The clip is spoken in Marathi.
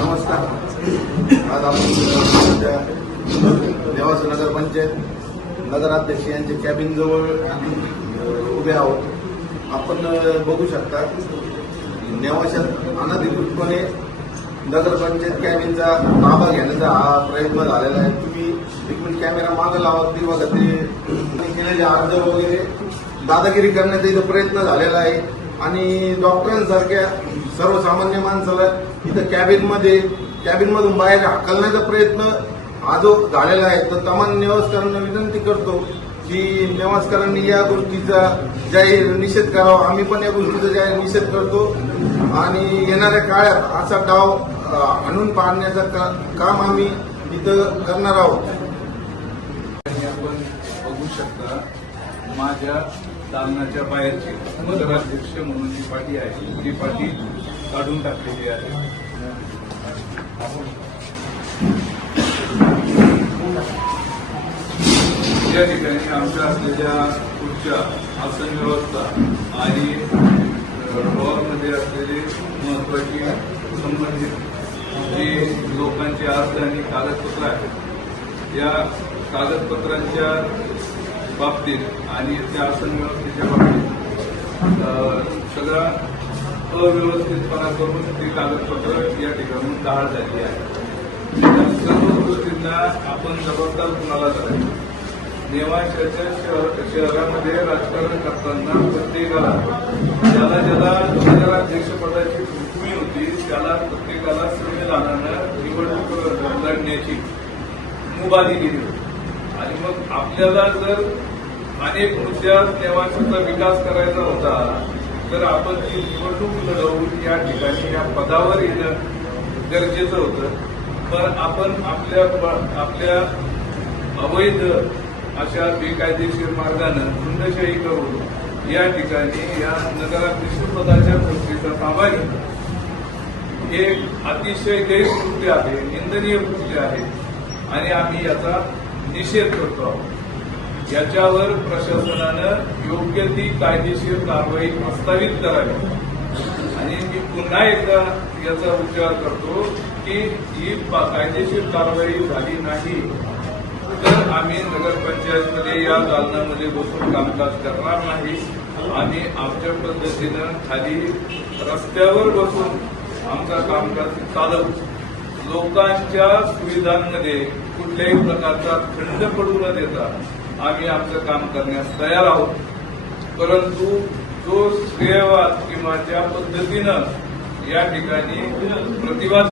नमस्कार. आज आपण नेवासा नगरपंचायत नगराध्यक्ष यांच्या कॅबिन जवळ उभे आहोत. आपण बघू शकता नेवाशात अनधिकृतपणे नगरपंचायत कॅबिनचा ताबा घेण्याचा हा प्रयत्न झालेला आहे. तुम्ही एक मिनिट कॅमेरा मागे लावा की बघा ते केलेले अर्ज वगैरे दादागिरी करण्याचा इथं प्रयत्न झालेला आहे. आणि डॉक्टरांसारख्या सर्वसामान्य माणसाला इथं कॅबिनमधून बाहेर हाकलण्याचा प्रयत्न हा जो झालेला आहे. तर तमाम नेवासकरांना विनंती करतो की नेवासकरांनी या गोष्टीचा जाहीर निषेध करावा. आम्ही पण या गोष्टीचा जाहीर निषेध करतो आणि येणाऱ्या काळात असा डाव आणून पाडण्याचं काम आम्ही इथं करणार आहोत. आपण बघू शकता माझ्या दालनाच्या बाहेरची नगराध्यक्ष म्हणून जी पाटी आहे ती पाटी काढून टाकलेली आहे. या ठिकाणी आमच्या असलेल्या खुर्च्या आसन व्यवस्था आणि हॉलमध्ये असलेले महत्वाची संबंधित जे लोकांचे अर्ज आणि कागदपत्र आहेत या कागदपत्रांच्या बाबतीत आणि त्या आसन व्यवस्थेच्या बाबतीत सगळा अव्यवस्थितपणा करून ती कागदपत्र या ठिकाणून गहाळ झाली आहे. त्या सर्व गोष्टींना आपण जबाबदार कुणाला करायचं. नेवाशाच्या शहरामध्ये राजकारण करताना प्रत्येकाला ज्याला नगराध्यक्षपदाची भूमी होती त्याला प्रत्येकाला संविधानानं निवडणूक लढण्याची मुभा दिलेली होती. आणि मग आपल्याला जर अनेक मुद्द्यात नेवाशाचा विकास करायचा होता तर आपण ती निवडणूक लढवून या ठिकाणी या पदावर येणं गरजेचं होतं. पण आपण आपल्या अवैध अशा बेकायदेशीर मार्गानं गुंडशाही करून या ठिकाणी या नगराध्यक्षपदाच्या गोष्टीचा ताबा घेणं हे अतिशय गैरकृत्य आहे, निंदनीय कृत्य आहे आणि आम्ही याचा निषेध करतो आहोत. याच्यावर प्रशासनानं योग्य ती कायदेशीर कारवाई प्रस्तावित करावी. आणि मी पुन्हा एकदा याचा विचार करतो की ही कायदेशीर कारवाई झाली नाही तर आम्ही नगरपंचायतमध्ये या दालनामध्ये बसून कामकाज करणार नाही. आम्ही आमच्या पद्धतीनं खाली रस्त्यावर बसून आमचा कामकाज चालवू. लोकांच्या सुविधांमध्ये कुठल्याही प्रकारचा खंड पडू न देता आम्ही आमचं काम करण्यास तयार आहोत. परंतु जो श्रेयवाद किंवा ज्या पद्धतीनं या ठिकाणी प्रतिवाद